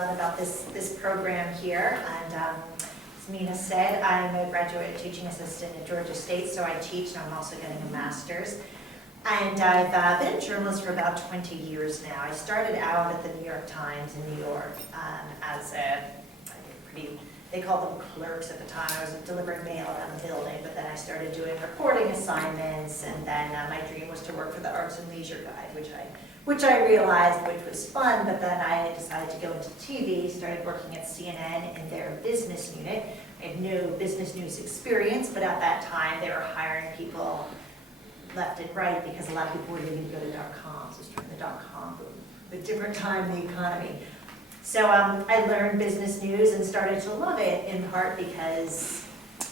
lot about this program here. And as Mina said, I'm a graduate teaching assistant at Georgia State, so I teach, and I'm also getting a master's. And I've been a journalist for about 20 years now. I started out at the New York Times in New York as they called them clerks at the time. I was delivering mail around the building, but then I started doing reporting assignments, and then my dream was to work for the Arts and Leisure Guide, which I realized which was fun, but then I decided to go into TV, started working at CNN in their business unit. I had no business news experience, but at that time they were hiring people left and right because a lot of people were leaving to go to .coms. It was during the .com boom, a different time in the economy. So I learned business news and started to love it, in part because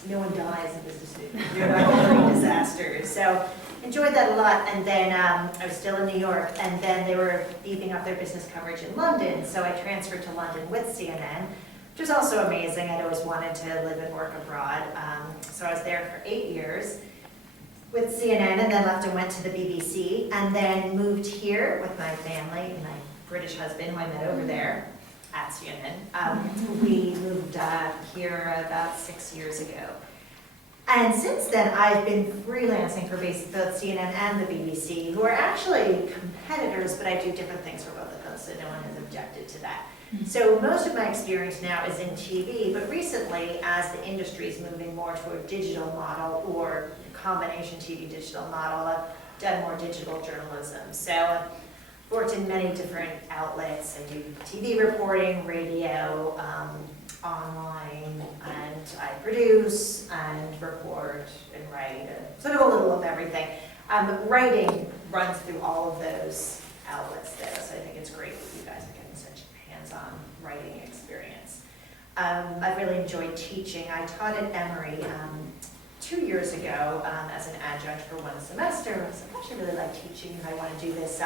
no one dies in business news. There are disasters. So enjoyed that a lot. And then I was still in New York, and then they were beefing up their business coverage in London. So I transferred to London with CNN, which was also amazing. I'd always wanted to live and work abroad. So I was there for 8 years with CNN, and then left and went to the BBC, and then moved here with my family and my British husband, who I met over there at CNN. We moved here about 6 years ago. And since then, I've been freelancing for both CNN and the BBC, who are actually competitors, but I do different things for both of them, so no one has objected to that. So most of my experience now is in TV, but recently, as the industry is moving more to a digital model or combination TV digital model, I've done more digital journalism. So I've worked in many different outlets. I do TV reporting, radio, online, and I produce and report and write, sort of a little of everything. Writing runs through all of those outlets though, so I think it's great that you guys are getting such hands-on writing experience. I've really enjoyed teaching. I taught at Emory 2 years ago as an adjunct for 1 semester. I was like, I should really like teaching, if I want to do this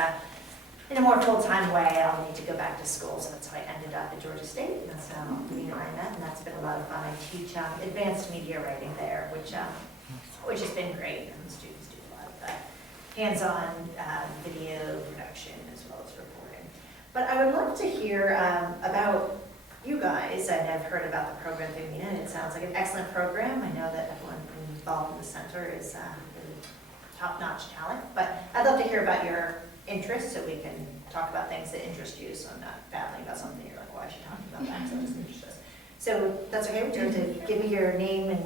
in a more full-time way, I'll need to go back to school. So that's how I ended up at Georgia State. And that's how we and I met, and that's been a lot of fun. I teach advanced media writing there, which has been great. And the students do a lot of hands-on video production as well as reporting. But I would love to hear about you guys, and I've heard about the program through Mina, and it sounds like an excellent program. I know that everyone involved in the center is really top-notch talent, but I'd love to hear about your interests so we can talk about things that interest you, so I'm not babbling about something you're like, well, I should talk about that, so it doesn't interest us. So that's okay, would you like to give me your name and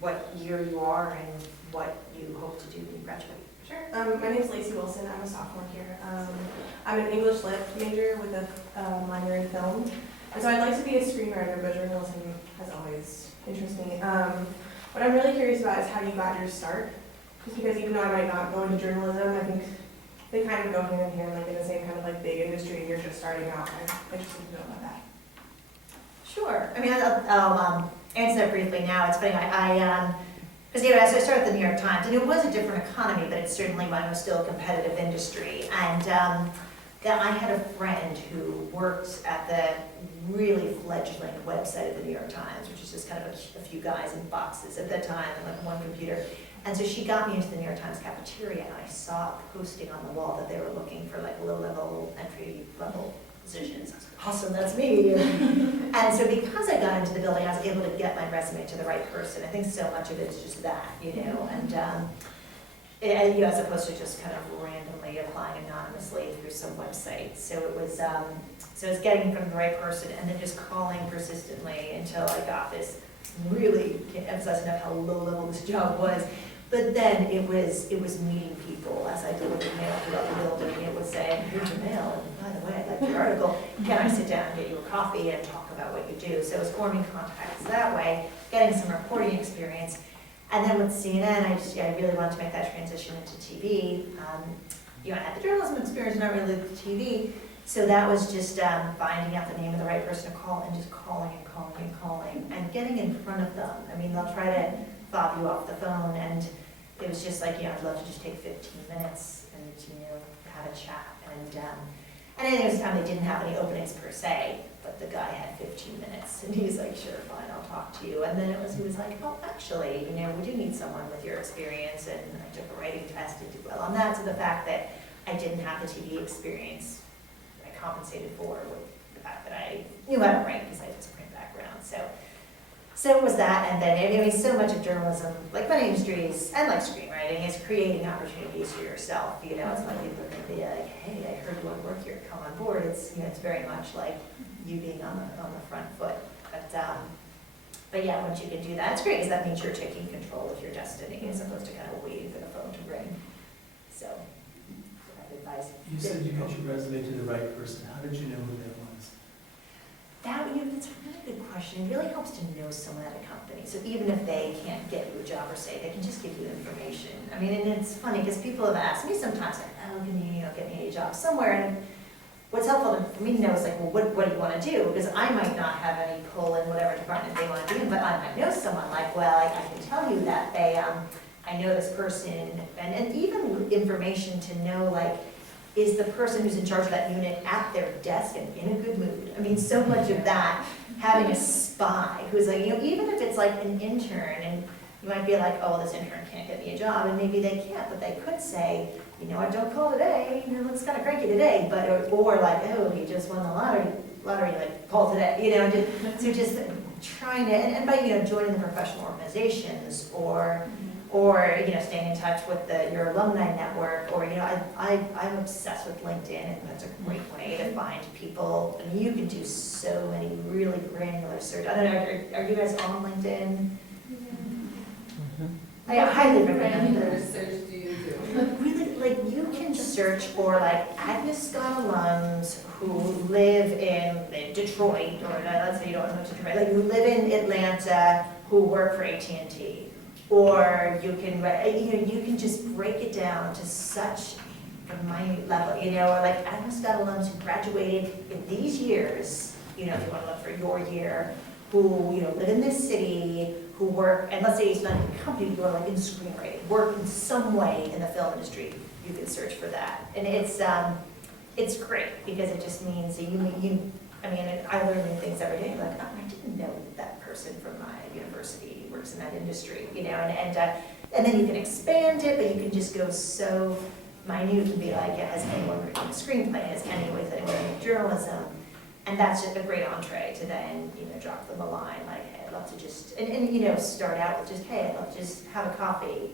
what year you are and what you hope to do when you graduate? Sure. My name is Lacey Wilson. I'm a sophomore here. I'm an English Lit major with a minor in film. And so I'd like to be a screenwriter, but journalism has always interested me. What I'm really curious about is how you got your start. Just because even though I might not go into journalism, I think they kind of go hand in hand, like in the same kind of like big industry, and you're just starting out. I'm interested to know about that. Sure. I mean, I'll answer that briefly now. It's funny, because as I started at the New York Times, and it was a different economy, but it's certainly one was still a competitive industry. And that I had a friend who worked at the really fledgling website of the New York Times, which is just kind of a few guys in boxes at that time and like one computer. And so she got me into the New York Times cafeteria, and I saw a posting on the wall that they were looking for like low-level, entry-level positions. I was like, awesome, that's me. And so because I got into the building, I was able to get my resume to the right person. I think so much of it is just that, you know, and as opposed to just kind of randomly applying anonymously through some website. So it was, so it was getting from the right person and then just calling persistently until I got this. Really can't emphasize enough how low level this job was. But then it was meeting people as I delivered mail throughout the building. It was saying, here's your mail, and by the way, I like your article. Can I sit down and get you a coffee and talk about what you do? So it was forming contacts that way, getting some reporting experience. And then with CNN, I really wanted to make that transition into TV. I had the journalism experience, not really the TV. So that was just finding out the name of the right person to call and just calling and calling and calling and getting in front of them. I mean, they'll try to fob you off the phone, and it was just like, I'd love to just take 15 minutes and, have a chat. And I think it was a time they didn't have any openings per se, but the guy had 15 minutes, and he was like, sure, fine, I'll talk to you. And then he was like, oh, actually, we do need someone with your experience, and I took a writing test and did well on that. So the fact that I didn't have the TV experience I compensated for with the fact that I knew how to write because I had a print background. So it was that, and then anyway, so much of journalism, like many industries, and like screenwriting, is creating opportunities for yourself. You know, it's like people are going to be like, hey, I heard you want to work here, come on board. It's, you know, it's very much like you being on the front foot. But yeah, once you can do that, it's great because that means you're taking control of your destiny as opposed to kind of waiting for the phone to ring. So I would advise. You said you got your resume to the right person. How did you know who that was? That's a really good question. It really helps to know someone at a company. So even if they can't get you a job or say, they can just give you information. I mean, and it's funny because people have asked me sometimes, like, oh, can you get me a job somewhere? And what's helpful for me to know is like, well, what do you want to do? Because I might not have any pull in whatever department they want to be in, but I might know someone like, well, I can tell you that they, I know this person, and even information to know like, is the person who's in charge of that unit at their desk and in a good mood? I mean, so much of that, having a spy who's like, you know, even if it's like an intern, and you might be like, oh, this intern can't get me a job, and maybe they can't, but they could say, you know what, don't call today, you know, it's kind of cranky today, but, or like, oh, he just won the lottery, like, call today, you know, just trying to, and by, you know, joining the professional organizations, or, you know, staying in touch with your alumni network, or, you know, I'm obsessed with LinkedIn, and that's a great way to find people. I mean, you can do so many really granular search. I don't know, are you guys on LinkedIn? I highly recommend it. Search do you do? Really, like, you can search for, like, Agnes Scott alums who live in Detroit, or let's say you don't know Detroit, like, who live in Atlanta, who work for AT&T. Or you can, you know, you can just break it down to such a minute level, you know, or like Agnes Scott alums who graduated in these years, you know, if you want to look for your year, who, you know, live in this city, who work, and let's say it's not in a company, you are like in screenwriting, work in some way in the film industry, you can search for that. And it's great because it just means that I mean, I learn new things every day, like, oh, I didn't know that person from my university works in that industry, you know, and then you can expand it, but you can just go so minute and be like, has anyone written a screenplay, has anyone in journalism, and that's just a great entree to then, you know, drop them a line, like, hey, I'd love to just, and you know, start out with just, hey, I'd love to just have a coffee,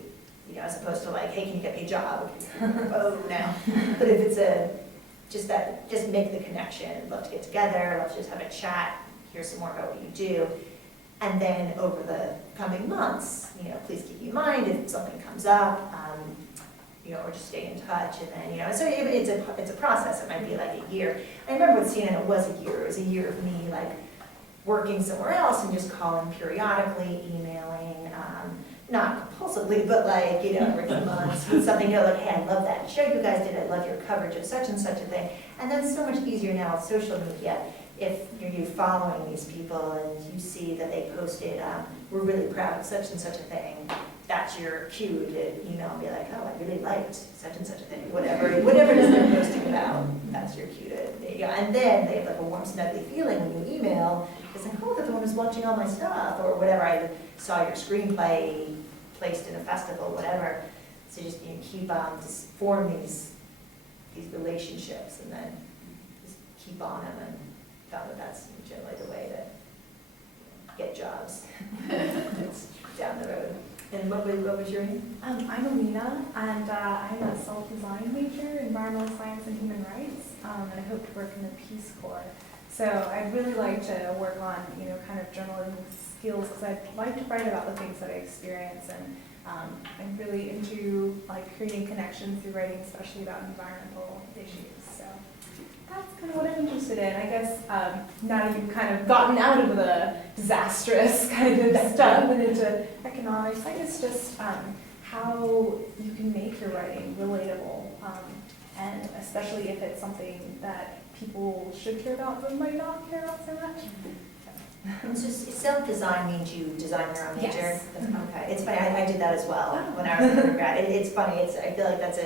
you know, as opposed to like, hey, can you get me a job? Oh, no. But if it's just make the connection, love to get together, let's just have a chat, hear some more about what you do. And then over the coming months, you know, please keep me in mind if something comes up, you know, or just stay in touch. And then, you know, so it's a process. It might be like a year. I remember with CNN, it was a year. It was a year of me like working somewhere else and just calling periodically, emailing, not compulsively, but like, you know, every few months with something, you know, like, hey, I love that show you guys did. I love your coverage of such and such a thing. And then it's so much easier now with social media. If you're following these people and you see that they posted, we're really proud of such and such a thing, that's your cue to email and be like, oh, I really liked such and such a thing, whatever it is they're posting about, that's your cue to, there you go. And then they have like a warm, snuggly feeling when you email. It's like, oh, the one who's watching all my stuff, or whatever, I saw your screenplay placed in a festival, whatever. So just, you know, keep just form these relationships and then just keep on them, and found that that's generally the way to get jobs. It's down the road. And what was your name? I'm Alina, and I'm a self-design major, environmental science and human rights, and I hope to work in the Peace Corps. So I'd really like to work on, you know, kind of journalism skills, because I'd like to write about the things that I experience, and I'm really into like creating connections through writing, especially about environmental issues. So that's kind of what I'm interested in. I guess now you've kind of gotten out of the disastrous kind of stuff and into economics, I guess just how you can make your writing relatable, and especially if it's something that people should care about but might not care about so much. It's just, self-design means you design your own major? Yes. Okay, it's funny, I did that as well when I was an undergrad. It's funny, I feel like that's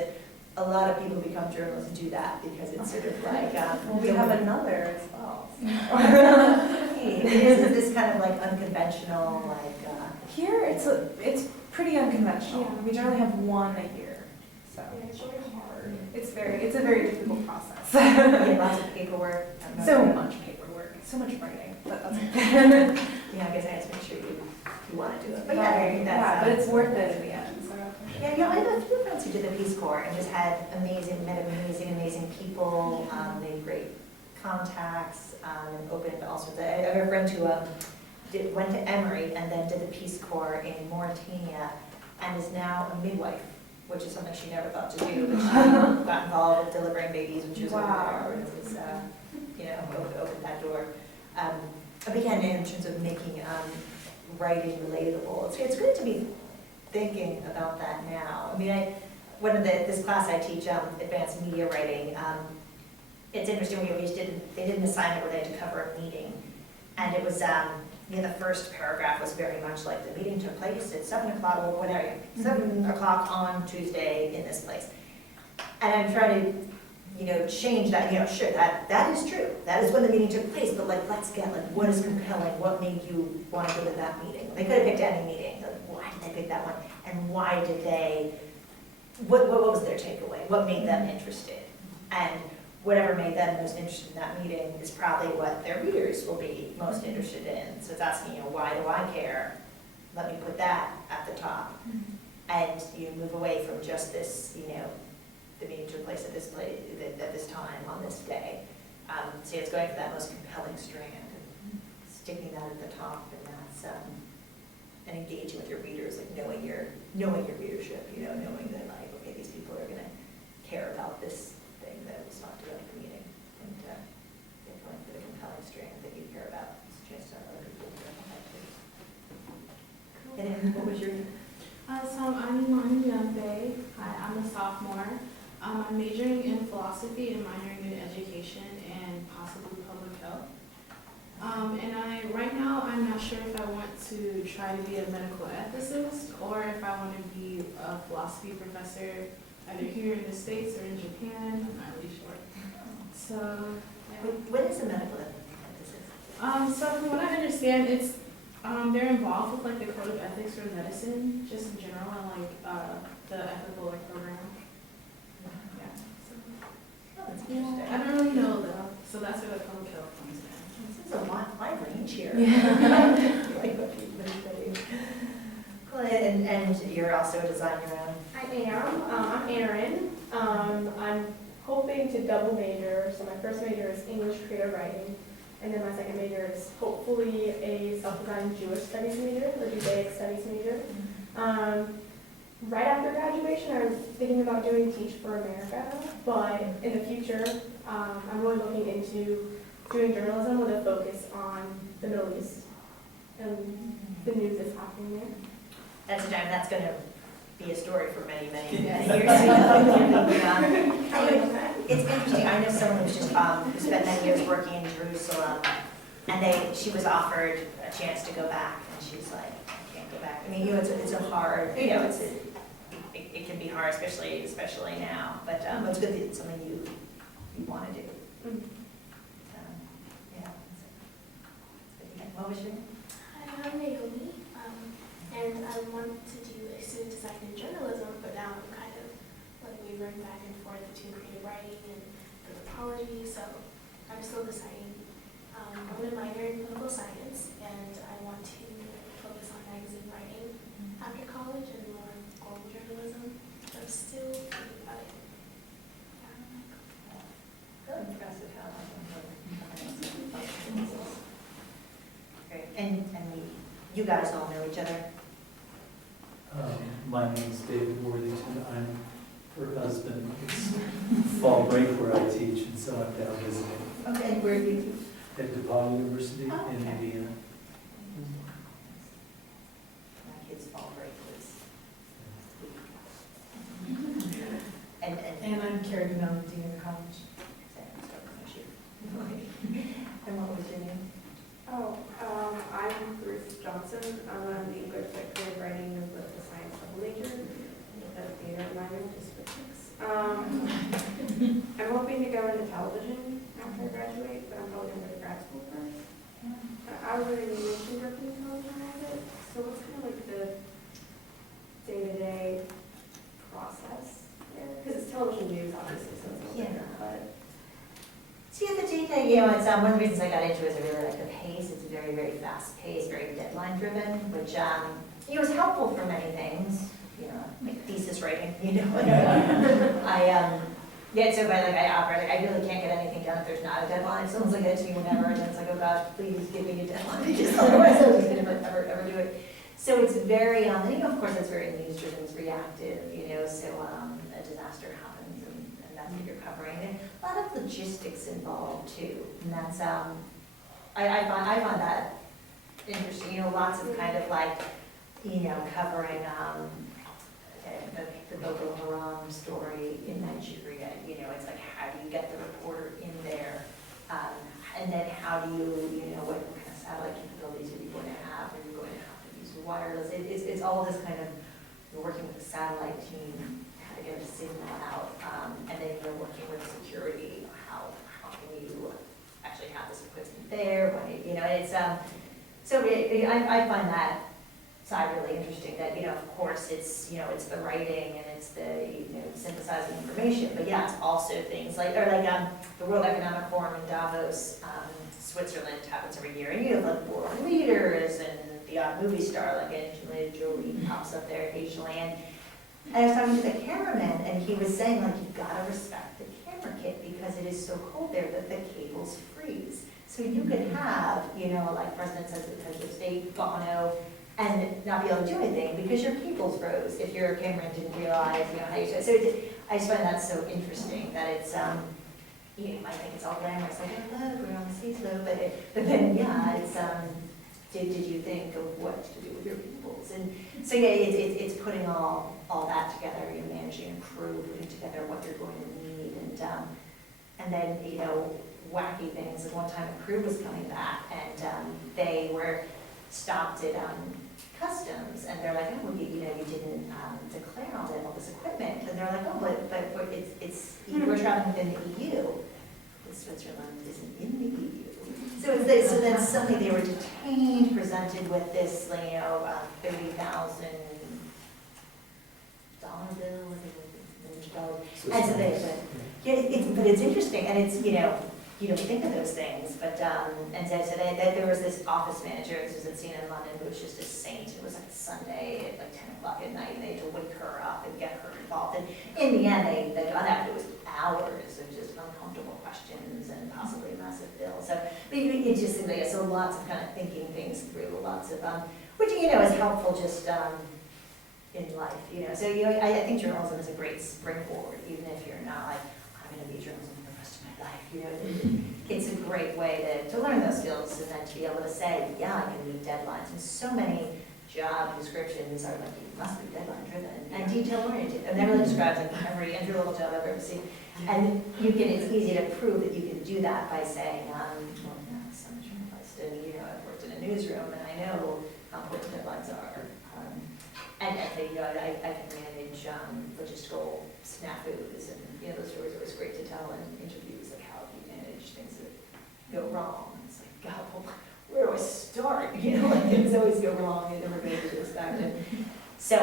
a lot of people become journalists do that because it's sort of like... well, we have another as well. It is this kind of like unconventional, like... Here, it's pretty unconventional. Yeah. We generally have one a year, so Yeah, it's really hard. it's a very difficult process. Yeah, lots of paperwork. So much paperwork. so much writing, but that's okay. Yeah, I guess I have to make sure you want to do it. But But yeah, I think that's, but it's worth it in the end, so. Yeah, I have a few friends who did the Peace Corps and just had amazing people. They had great contacts and opened all sorts of. I have a friend who went to Emory and then did the Peace Corps in Mauritania and is now a midwife, which is something she never thought to do. But she got involved with delivering babies when she was over there, and it was, opened that door. But again, in terms of making writing relatable, it's good to be thinking about that now. I mean, this class I teach, advanced media writing, it's interesting, they did an assignment where they had to cover a meeting, and it was, the first paragraph was very much like, the meeting took place at 7 o'clock, or whatever, 7 o'clock on Tuesday in this place. And I'm trying to, change that, sure, that is true, that is when the meeting took place, but let's get, what is compelling, what made you want to go to that meeting? They could have picked any meeting, why did they pick that one? And why did they, what was their takeaway? What made them interested? And whatever made them most interested in that meeting is probably what their readers will be most interested in. So it's asking, why do I care? Let me put that at the top. And you move away from just this, the meeting took place at this time on this day. So it's going for that most compelling strand and sticking that at the top, and that's and engaging with your readers, knowing your readership, knowing that okay, these people are gonna care about this thing that was talked about at the meeting, and going for the compelling strand that you care about. It's a chance to have other people care about that too. And then, what was your? So I'm Imani Yambe. I'm a sophomore. I'm majoring in philosophy and minoring in education and possibly public health. And right now I'm not sure if I want to try to be a medical ethicist or if I want to be a philosophy professor either here in the States or in Japan. I'm not really sure. So What is a medical ethicist? So from what I understand, it's they're involved with the code of ethics for medicine, just in general, and the ethical program. Yeah. So, Oh, that's interesting. I don't really know though, so that's where the public health comes in. This is a wide range here. Like what you study. Cool. And you're also a designer. I am. I'm Erin. I'm hoping to double major. So my first major is English creative writing, and then my second major is hopefully a self-designed Jewish studies major, or Judaic studies major. Right after graduation, I was thinking about doing Teach for America, but in the future, I'm really looking into doing journalism with a focus on the Middle East and the news that's happening there. That's going to be a story for many years. It's interesting. I know someone who's just who spent many years working in Jerusalem, and she was offered a chance to go back, and she's like, I can't go back. I mean, it's a hard, it can be hard, especially now. But it's good that it's something you want to do. Yeah. What was your name? Hi, I'm Naomi, and I want to do a student design in journalism, but now I'm kind of wavering back and forth between creative writing and anthropology, so I'm still deciding. I'm going to minor in political science, and I want to focus on magazine writing after college and more global journalism. I'm still thinking about it. Really impressive how Great. And you guys all know each other? My name is David Worthington. I'm her husband. It's fall break where I teach, and so I'm down visiting. Okay, and where do you? At DePaul University Oh, in okay. Indiana. My kids' fall break was. And I'm Carrie Bennell, Dean of College. And what was your name? I'm Bruce Johnson. I'm an English creative writing and political science double major with a theater minor, statistics. I'm hoping to go into television after I graduate, but I'm probably going to go to grad school first. I was really mentioned working in television a little bit. So what's kind of the day-to-day process there? Because it's television news, obviously, so it's a little different, but So yeah, the data, you know, it's one of the reasons I got into it is I really like the pace. It's very, very fast paced, very deadline driven, which you know, is helpful for many things. You know, like thesis writing. You know, I yeah, so like I operate, like I really can't get anything done if there's not a deadline. Someone's like, to me whenever, and it's like, oh gosh, please give me a deadline because otherwise I'm just gonna ever do it. So it's very, you know, of course, it's very news driven, it's reactive. You know, so a disaster happens and that's what you're covering. And a lot of logistics involved too, and that's I find that interesting. You know, lots of kind of like, you know, covering the Boko Haram story in Nigeria. You know, it's like, how do you get the reporter in there? And then how do you know, what kind of satellite capabilities are you going to have? Are you going to have to use wireless? It's all this kind of, you're working with the satellite team, how to get a signal out, and then you're working with security. How can you actually have this equipment there? You know, it's so I find that side really interesting. That, you know, of course, it's, you know, it's the writing and it's the, you know, synthesizing information, but yeah, it's also things like, or like the World Economic Forum in Davos, Switzerland happens every year, and you have like world leaders and the odd movie star like Angelina Jolie pops up there occasionally, and I was talking to the cameraman, and he was saying, like, you've got to respect the camera kit because it is so cold there that the cables freeze. So you could have, you know, like President says the head of state, Bono, and not be able to do anything because your cables froze if your cameraman didn't realize, you know, how you should. So I just find that so interesting that it's, you know, you might think it's all glamorous, like, oh, look, we're on the sea slope, but then, yeah, it's, did you think of what to do with your cables? And so, yeah, it's putting all that together, you know, managing a crew, putting together what you're going to need, and then, you know, wacky things. At one time, a crew was coming back, and they were stopped at customs, and they're like, oh, well, you know, you didn't declare all this equipment, and they're like, oh, but it's we're traveling within the EU. But Switzerland isn't in the EU. So then suddenly they were detained, presented with this, you know, $30,000 bill, and so they said, yeah, but it's interesting, and it's, you know, you don't think of those things, but, and so there was this office manager, this was at scene in London, who was just a saint. It was like a Sunday at like 10 o'clock at night, and they had to wake her up and get her involved. And in the end, they got out. It was hours of just uncomfortable questions and possibly a massive bill. So it just seems like, so lots of kind of thinking things through, lots of, which, you know, is helpful just in life, you know. So, you know, I think journalism is a great springboard, even if you're not like, I'm going to be journalism for the rest of my life, you know. It's a great way to learn those skills and then to be able to say, yeah, I can meet deadlines. And so many job descriptions are like, you must be deadline driven and detail oriented. And that really describes like every entry-level job I've ever seen. And it's easy to prove that you can do that by saying, well, yeah, I'm a journalist, and, you know, I've worked in a newsroom, and I know how important deadlines are. And you know, I can manage logistical snafus, and, you know, those stories are always great to tell in interviews, like how do you manage things that go wrong. It's like, God, well, where do I start? You know, like things always go wrong, you never know what to expect. And so,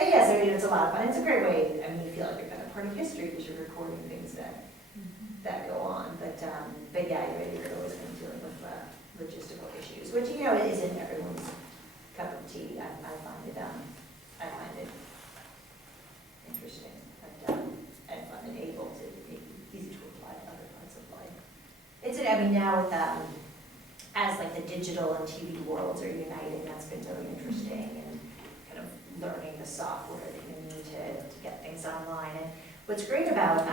yeah, so, you know, it's a lot of fun. It's a great way. I mean, you feel like you're kind of part of history because you're recording things that go on. But yeah, you're always going to be dealing with logistical issues, which, you know, isn't everyone's cup of tea. I find it interesting and fun and able to be easy to apply to other parts of life. I mean, now with as like the digital and TV worlds are uniting, that's been really interesting, and kind of learning the software that you need to get things online. And what's great about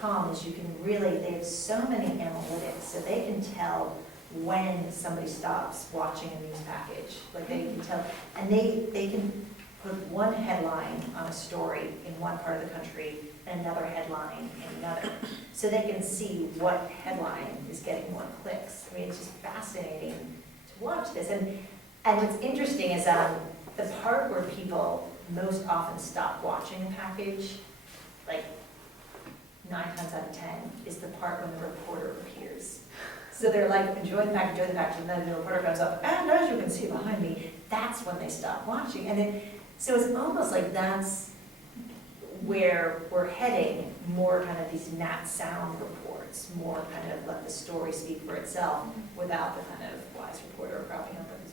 .com is you can really, they have so many analytics, so they can tell when somebody stops watching a news package. Like they can tell, and they can put one headline on a story in one part of the country and another headline in another. So they can see what headline is getting more clicks. I mean, it's just fascinating to watch this. And what's interesting is the part where people most often stop watching a package, like 9 times out of 10, is the part when the reporter appears. So they're like, enjoy the package, and then the reporter comes up, and as you can see behind me, that's when they stop watching. And so it's almost like that's where we're heading, more kind of these nat sound reports, more kind of let the story speak for itself without the kind of wise reporter propping up on his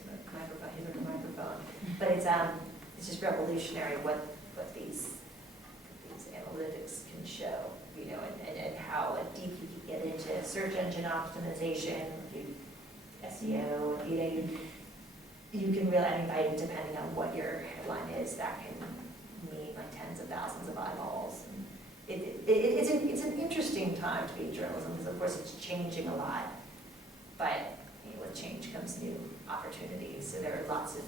microphone. But it's just revolutionary what these analytics can show, you know, and how deep you can get into search engine optimization, SEO, you know, you can really, I mean, depending on what your headline is, that can mean like tens of thousands of eyeballs. It's an interesting time to be in journalism, because of course it's changing a lot, but you know, with change comes new opportunities. So there are lots of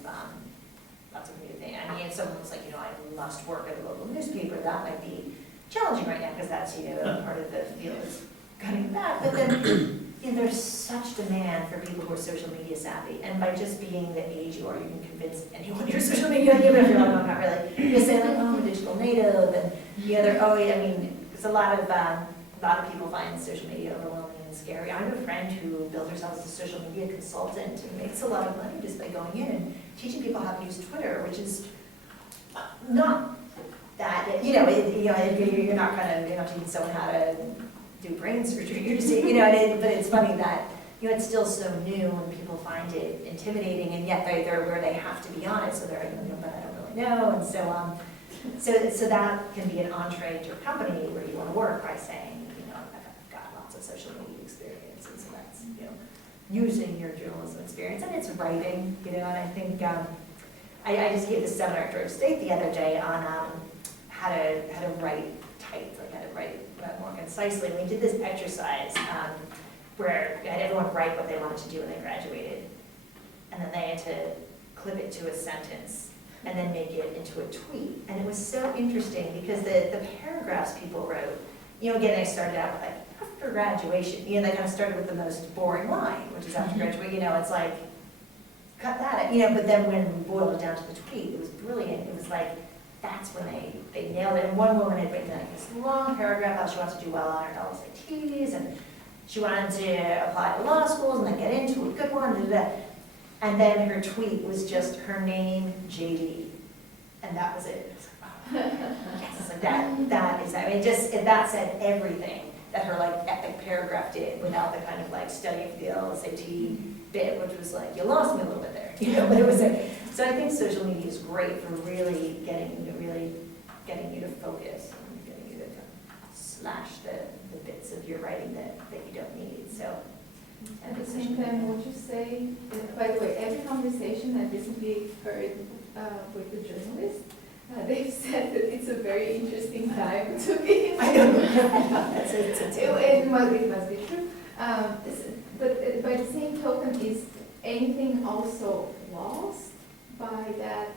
new things. I mean, if someone was like, you know, I must work at a local newspaper, that might be challenging right now, because that's, you know, part of the field is cutting back. But then you know, there's such demand for people who are social media savvy, and by just being the age you are, you can convince anyone you're social media, even if you're like, oh, not really. You say like, oh, I'm a digital native, and the other, oh, I mean, there's a lot of people find social media overwhelming and scary. I have a friend who built herself as a social media consultant and makes a lot of money just by going in and teaching people how to use Twitter, which is not that, you know, you're not teaching someone how to do brain surgery, you're just, you know, but it's funny that, you know, it's still so new and people find it intimidating, and yet they're where they have to be on it, so they're, you know, but I don't really know, and so that can be an entree to your company where you want to work by saying, you know, I've got lots of social media experience, and so that's, you know, using your journalism experience, and it's writing, you know, and I think, I just gave this seminar at Georgia State the other day on how to write tight, like how to write more concisely. We did this exercise where I had everyone write what they wanted to do when they graduated, and then they had to clip it to a sentence and then make it into a tweet. And it was so interesting because the paragraphs people wrote, you know, again, they started out with like, after graduation, you know, they kind of started with the most boring line, which is after graduation, you know, it's like, cut that out, you know, but then when we boiled it down to the tweet, it was brilliant. It was like, that's when they nailed it. And one woman had written like this long paragraph how she wants to do well on her LSATs, and she wanted to apply to law schools and then get into a good one, and then her tweet was just her name, JD, and that was it. Yes, like that is, I mean, just, that said everything that her like epic paragraph did without the kind of like studying for the LSAT bit, which was like, you lost me a little bit there, you know, but it was so I think social media is great for really getting you to focus and getting you to slash the bits of your writing that you don't need, so. At the same time, would you say, by the way, every conversation I recently heard with the journalist, they've said that it's a very interesting time to be. I don't know. It must be true. But by the same token, is anything also lost by that?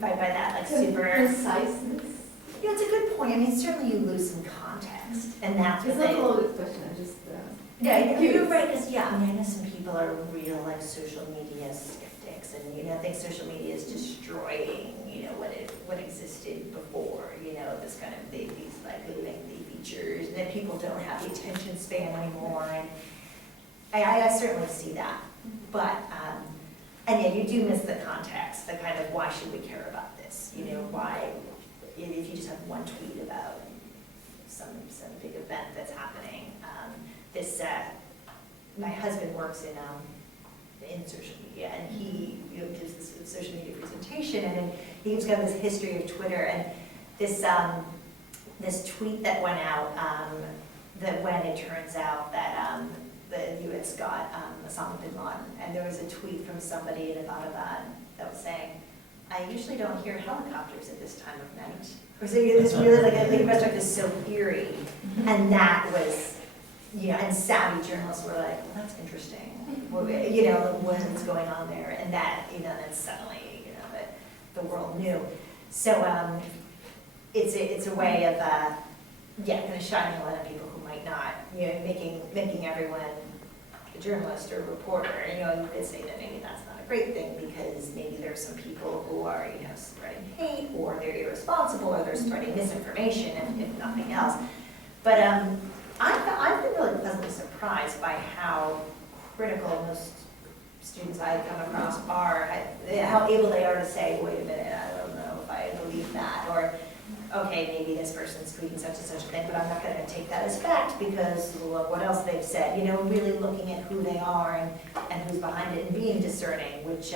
By that, like super conciseness. Yeah, it's a good point. I mean, certainly you lose some context, and that's It's what not a loaded question. I just. Yeah, you're right. Because yeah, I mean, I know some people are real like social media skeptics, and you know, think social media is destroying, you know, what existed before. You know, this kind of these like lengthy features, and that people don't have the attention span anymore. And I certainly see that, but and yeah, you do miss the context, the kind of why should we care about this? You know, why if you just have one tweet about some big event that's happening. My husband works in social media, and he gives this social media presentation, and he's got this history of Twitter, and this tweet that went out that when it turns out that the U.S. got Osama bin Laden, and there was a tweet from somebody in Abbottabad that was saying, I usually don't hear helicopters at this time of night. Or so this really like I think restaurant is so eerie, and that was, you know, and savvy journalists were like, well, that's interesting. Well, you know, what's going on there, and that, you know, then suddenly, you know, that the world knew. So it's a way of kind of shining a light on people who might not, you know, making everyone a journalist or a reporter. And, you know, you could say that maybe that's not a great thing because maybe there's some people who are, you know, spreading hate, or they're irresponsible, or they're spreading misinformation, if nothing else. But I've been really pleasantly surprised by how critical most students I come across are, how able they are to say, wait a minute, I don't know if I believe that, or okay, maybe this person's tweeting such and such a thing, but I'm not gonna take that as fact because look what else they've said, you know, really looking at who they are and who's behind it and being discerning, which,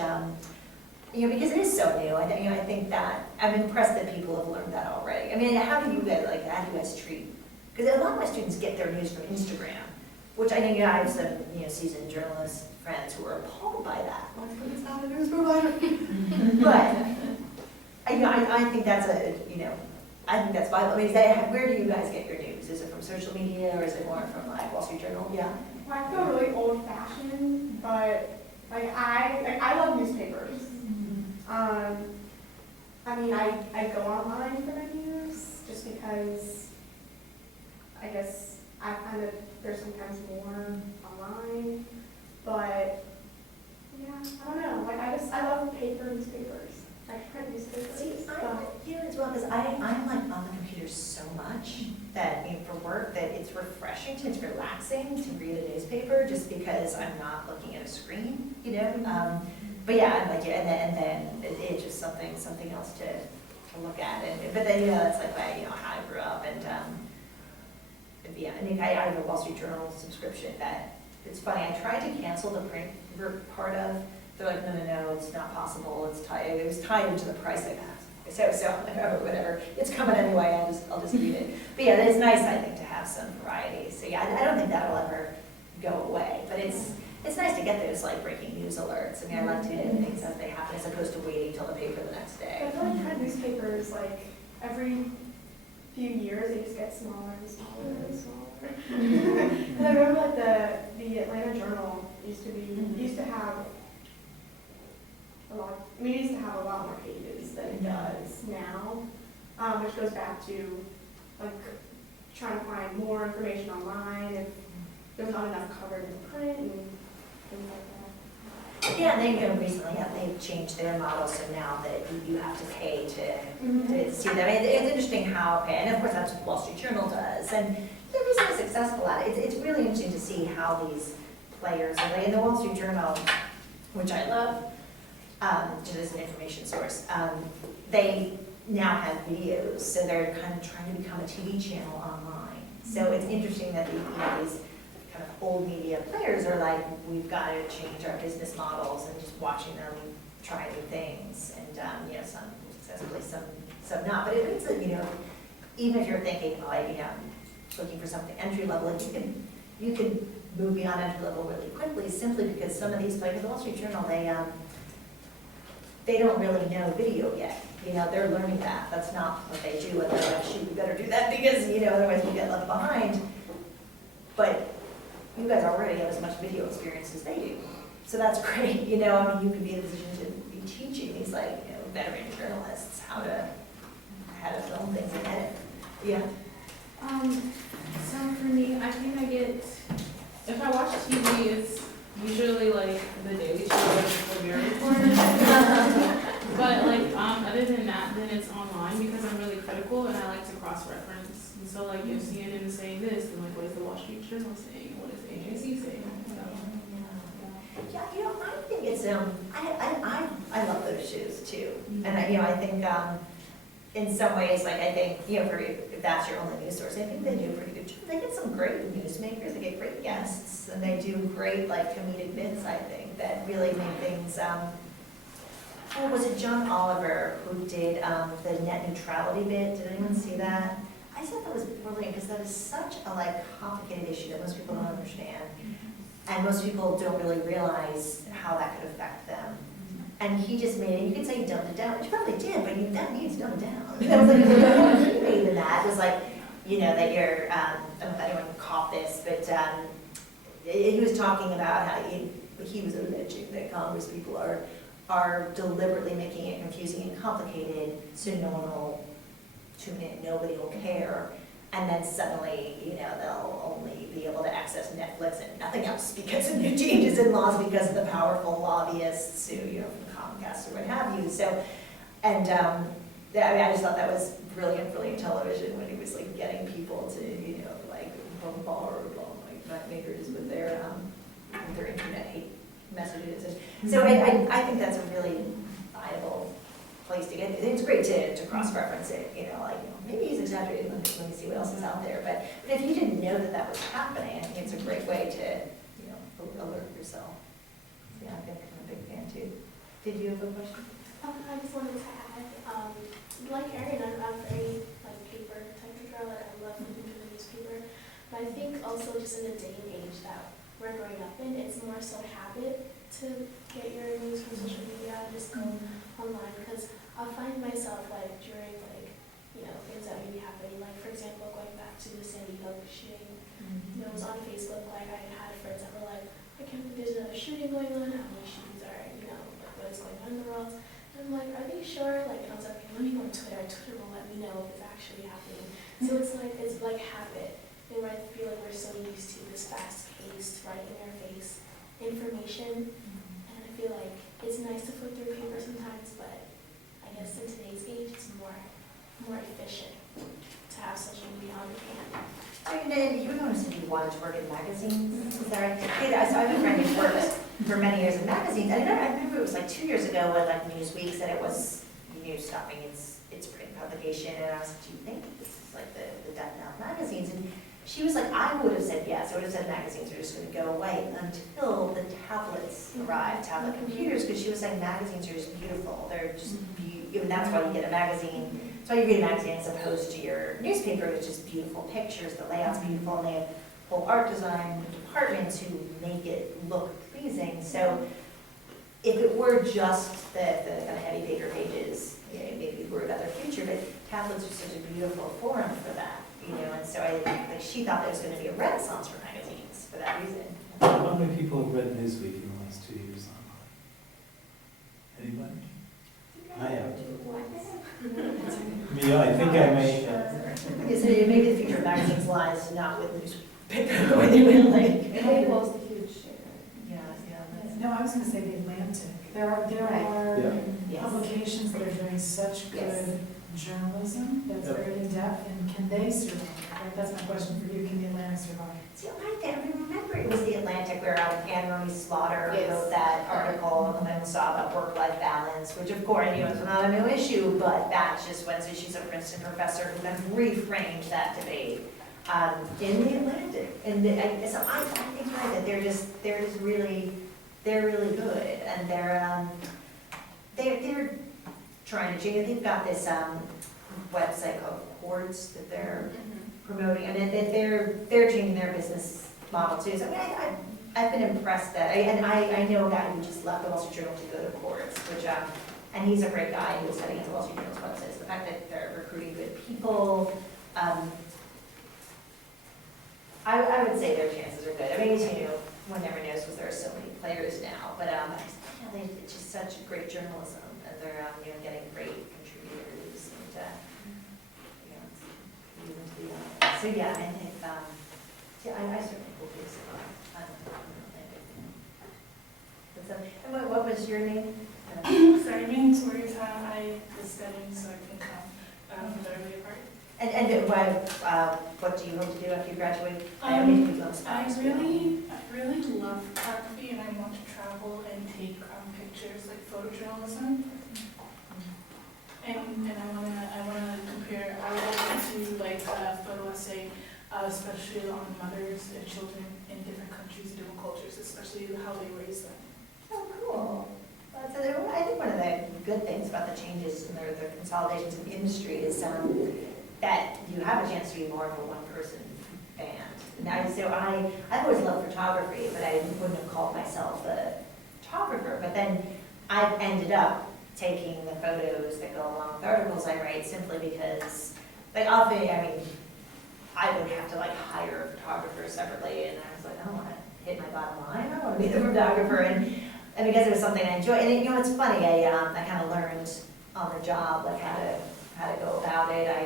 you know, because it is so new, I think that, I'm impressed that people have learned that already. I mean, how do you guys treat, because a lot of my students get their news from Instagram, which I know, you know, I have some, you know, seasoned journalist friends who are appalled by that. Well, it's not a news provider. But, you know, I think that's I think that's vital. I mean, where do you guys get your news? Is it from social media or is it more from like Wall Street Journal? Yeah. Well, I feel really old fashioned, but like I love newspapers. I mean, I go online for my news just because I guess I find that there's sometimes more online, but yeah, I don't know. Like I love paper newspapers, like print newspapers. See, I'm you know as well because I'm like on the computer so much that you know, for work that it's refreshing it's relaxing to read a newspaper just because I'm not looking at a screen, you know. But yeah, I'm like and then it's just something else to look at. But then you know that's like how I grew up and yeah, I think I have a Wall Street Journal subscription that it's funny. I tried to cancel the print part of. They're like, no, it's not possible. It's tied. It was tied into the price I got. So I'm like, oh, whatever. It's coming anyway. I'll just read it. But yeah, it's nice I think to have some variety. So yeah, I don't think that'll ever go away. But it's nice to get those like breaking news alerts. I mean, I like to hit things as they happen as opposed to waiting till the paper the next day. I feel like print newspapers, like every few years, they just get smaller and smaller and smaller. And I remember like the Atlanta Journal used to have a lot. I mean, it used to have a lot more pages than it does now, which goes back to like trying to find more information online if there's not enough covered in print and things like that. Yeah, and they recently they've changed their model, so now that you have to pay to see them. It's interesting how, and of course that's what Wall Street Journal does, and they're really successful at it. It's really interesting to see how these players, in the Wall Street Journal, which I love, just as an information source, they now have videos, so they're kind of trying to become a TV channel online. So it's interesting that these kind of old media players are like, we've got to change our business models, and just watching them try new things, and some successfully, some not. But it's even if you're thinking like looking for something entry level, you can move beyond entry level really quickly simply because some of these players, the Wall Street Journal, they don't really know video yet. They're learning that. That's not what they do, and they're like, shoot, we better do that because, otherwise we get left behind. But you guys already have as much video experience as they do. So that's great, I mean, you could be in a position to be teaching these veteran journalists how to film things and edit. Yeah. So for me, I think if I watch TV, it's usually like the Daily Show or the Report. But other than that, then it's online because I'm really critical and I like to cross-reference. And so if CNN is saying this, then what is the Wall Street Journal saying? What is the AJC saying? Yeah, I think it's I love those shows too, and I think in some ways, I think if that's your only news source, I think they do a pretty good job. They get some great newsmakers, they get great guests, and they do great comedic bits. I think that really make things. Was it John Oliver who did the net neutrality bit? Did anyone see that? I thought that was brilliant because that is such a complicated issue that most people don't understand. And most people don't really realize how that could affect them. And he just made it, you could say he dumbed it down, which he probably did, but that needs dumbed down. That was more he than that. It was that you're, I don't know if anyone caught this, but he was talking about how he was alleging that Congress people are deliberately making it confusing and complicated so no one will tune in, nobody will care. And then suddenly, they'll only be able to access Netflix and nothing else because of new changes in laws because of the powerful lobbyists who, from Comcast or what have you. So, and I just thought that was brilliant television when he was getting people to, bombard makers with their internet hate messages. So I think that's a really viable place place to get, it's great to cross-reference it, like, maybe he's exaggerating, let me see what else is out there. But if you didn't know that that was happening, I think it's a great way to, alert yourself. Yeah, I'm a big fan too. Did you have a question? I just wanted to add, like Erin, I'm very like paper type of girl. Like, I love looking for the newspaper. But I think also just in the day and age that we're growing up in, it's more so habit to get your news from social media and just go online. Because I'll find myself like during things that may be happening. Like for example, going back to the Sandy Hook shooting. It was on Facebook. Like I had friends that were like, I can't believe there's another shooting going on. How many shootings are like what's going on in the world? I'm like, are they sure? Like, and I was like, okay, let me go on Twitter. Twitter will let me know if it's actually happening. So it's like habit. And I feel like we're so used to this fast-paced, right in our face information. And I feel like it's nice to flip through paper sometimes, but I guess in today's age, it's more efficient to have social media on your hand. And then you noticed that you wanted to work in magazines, is that right? Yeah, so I have a friend who's worked for many years in magazines. I remember it was like 2 years ago when like Newsweek said it was stopping its print publication, and I was like, do you think this is like the death knell of magazines? And she was like, I would have said yes. I would have said magazines are just going to go away until the tablets arrived, tablet computers, because she was saying magazines are just beautiful. They're just even that's why you get a magazine. That's why you read a magazine as opposed to your newspaper, which is beautiful pictures, the layout's beautiful, and they have whole art design departments who make it look pleasing. So if it were just the kind of heavy paper pages, maybe we'd worry about their future, but tablets are such a beautiful forum for that, and so she thought there was going to be a renaissance for magazines for that reason. How many people have read Newsweek in the last 2 years online? Anybody? I have. I think I may have. So maybe the future of magazines lies not with newspaper, but like. It was a huge share. Yeah. No, I was going to say the Atlantic. There are Yes. publications that are doing such good journalism that's Yep. very in-depth, and can they survive? Right? That's my question for you. Can the Atlantic survive? See, I remember it was the Atlantic where Anne-Marie Slaughter Yes. wrote that article and then saw about work-life balance, which of course, is not a new issue, but that just went, so she's a Princeton professor who then reframed that debate in the Atlantic. And so I think you're right, that they're just really good, and they're trying to change. They've got this website called Quartz that they're promoting, and that they're changing their business model too. So I've been impressed that, and I know a guy who just left the Wall Street Journal to go to Quartz, which and he's a great guy who was heading into Wall Street Journal's website. So the fact that they're recruiting good people, I would say their chances are good. I mean, one never knows because there are so many players now, but it's just such great journalism, and they're getting great contributors, and so yeah, and if I certainly hope it's and what was your name? Sorry, my name's Marita. I was studying so I can come from the earlier part. And what do you hope to do after you graduate? I really love photography, and I want to travel and take pictures, like photojournalism. And I wanna compare. I would like to do like a photo essay, especially on mothers and children in different countries, different cultures, especially how they raise them. Oh, cool. So I think one of the good things about the changes and the consolidations in the industry is that you have a chance to be more of a one-person band. So I've always loved photography, but I wouldn't have called myself a photographer. But then I've ended up taking the photos that go along with articles I write simply because, often, I would have to hire a photographer separately, and I was like, I don't want to hit my bottom line. I want to be the photographer, and because it was something I enjoy. And it's funny. I kind of learned on the job how to go about it. I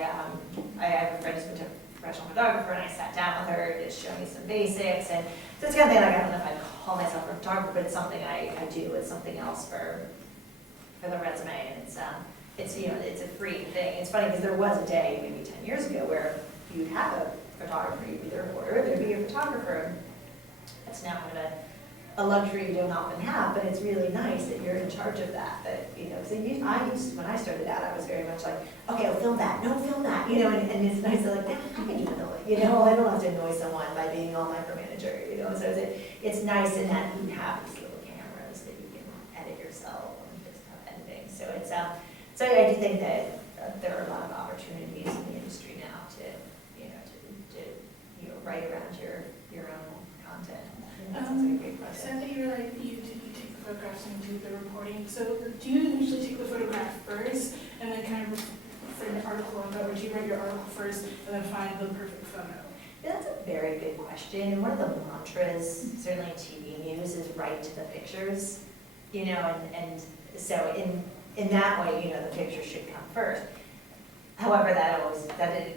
have a friend who's been a professional photographer, and I sat down with her to show me some basics. And so it's kind of thing I don't know if I'd call myself a photographer, but it's something I do. It's something else for the resume, and it's a free thing. It's funny because there was a day maybe 10 years ago where you'd have a photographer, you'd be the reporter, there'd be a photographer. That's now kind of a luxury you don't often have, but it's really nice that you're in charge of that, so when I started out, I was very much like, okay, I'll film that, no, film that, and it's nice to like, yeah, I can do the filming, I don't have to annoy someone by being all micromanager, so it's nice in that you have these little cameras that you can edit yourself and just have editing, so I do think that there are a lot of opportunities in the industry now to write around your own content. That sounds like a great project. So I think you take the photographs and do the reporting. So do you usually take the photograph first and then kind of frame the article on that, or do you write your article first and then find the perfect photo? Yeah, that's a very good question. And one of the mantras, certainly in TV news, is right to the pictures. And so in that way, the picture should come first. However, that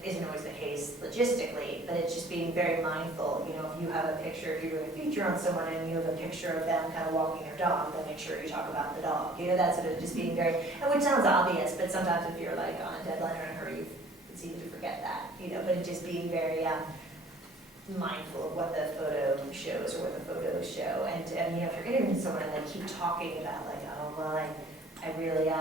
isn't always the case logistically, but it's just being very mindful. If you have a picture, if you're doing a feature on someone and you have a picture of them kind of walking their dog, then make sure you talk about the dog. That's sort of just being very, and which sounds obvious, but sometimes if you're like on a deadline or in a hurry, it's easy to forget that. But it's just being very mindful of what the photo shows or what the photos show. And if you're interviewing someone and they keep talking about like, oh well, I really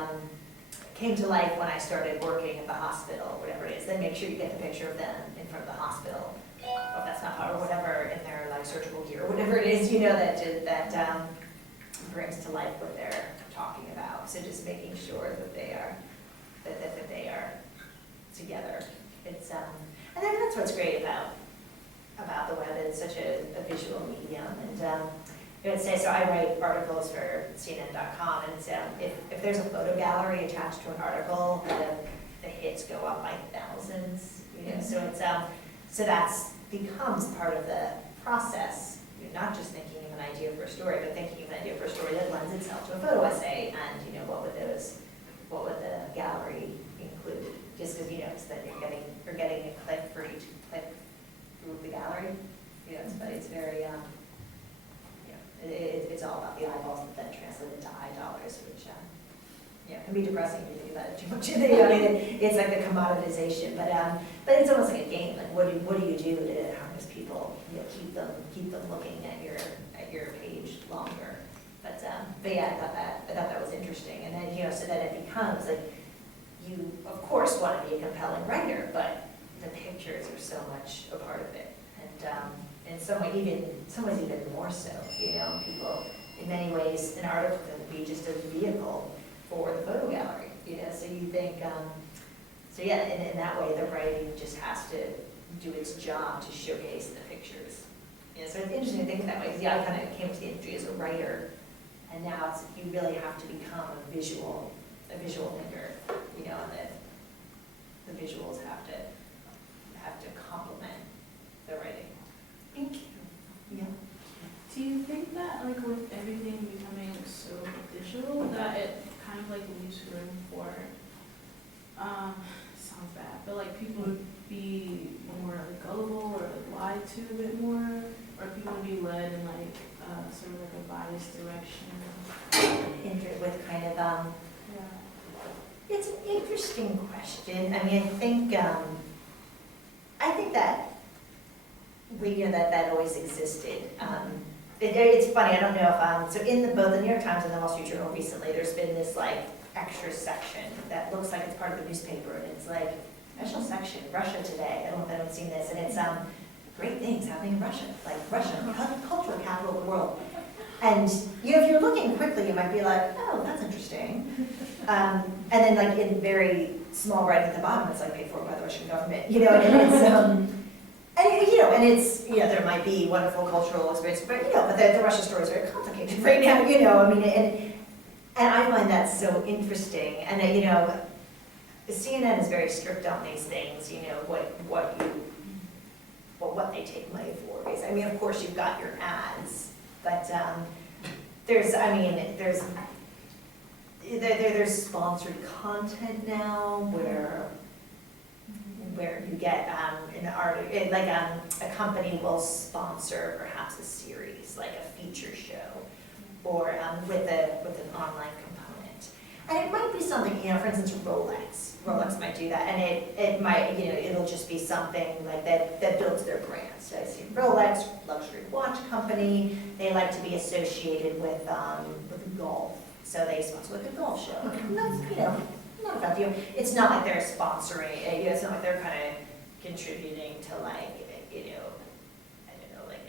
came to life when I started working at the hospital, whatever it is, then make sure you get the picture of them in front of the hospital. Or if that's not hard, or whatever, in their like surgical gear, or whatever it is, that brings to life what they're talking about. So just making sure that they are together. It's and then that's what's great about the web. It's such a visual medium. And I would say, so I write articles for CNN.com, and it's, if there's a photo gallery attached to an article, the hits go up by thousands. So it's so that's becomes part of the process. You're not just thinking of an idea for a story, but thinking of an idea for a story that lends itself to a photo essay, and what would the gallery include? Just because so that you're getting a click for each click through the gallery. But it's very it's all about the eyeballs that then translate into $dollars, which can be depressing if you think about it too much. It's like the commoditization, but it's almost like a game. Like what do you do to harness people? Keep them looking at your page longer. But yeah, I thought that was interesting. And then so that it becomes like you of course want to be a compelling writer, but the pictures are so much a part of it. And in some ways even more so, people, in many ways, an article can be just a vehicle for the photo gallery, so you think, so yeah, in that way, the writing just has to do its job to showcase the pictures. So it's interesting to think of that way, because I kind of came to the industry as a writer, and now you really have to become a visual thinker, and the visuals have to complement the writing. Thank you. Yeah. Do you think that, like, with everything becoming so digital, that it kind of, like, leaves room for, sounds bad, but, like, people would be more, like, gullible or, like, lied to a bit more, or people would be led in, like, sort of, like, a biased direction? With kind of, Yeah. it's an interesting question. I mean, I think that that always existed. It's funny, I don't know if, so in both the New York Times and the Wall Street Journal recently, there's been this like extra section that looks like it's part of the newspaper, and it's like, special section, Russia Today. I don't know if anyone's seen this, and it's great things happening in Russia, like Russia, cultural capital of the world. And if you're looking quickly, you might be like, oh, that's interesting. And then like in very small writing at the bottom, it's like paid for by the Russian government, and it's and it's there might be wonderful cultural experience, but but the Russia story is very complicated right now, I mean, and I find that so interesting, and CNN is very strict on these things, what they take money for. I mean, of course you've got your ads, but there's sponsored content now where you get an article, like a company will sponsor perhaps a series, like a feature show, or with an online component. And it might be something, for instance, Rolex might do that, and it might, it'll just be something like that builds their brand. So I see Rolex, luxury watch company, they like to be associated with golf, so they sponsor like a golf show. And that's, not about you. It's not like they're sponsoring, it's not like they're kind of contributing to like, I don't know, like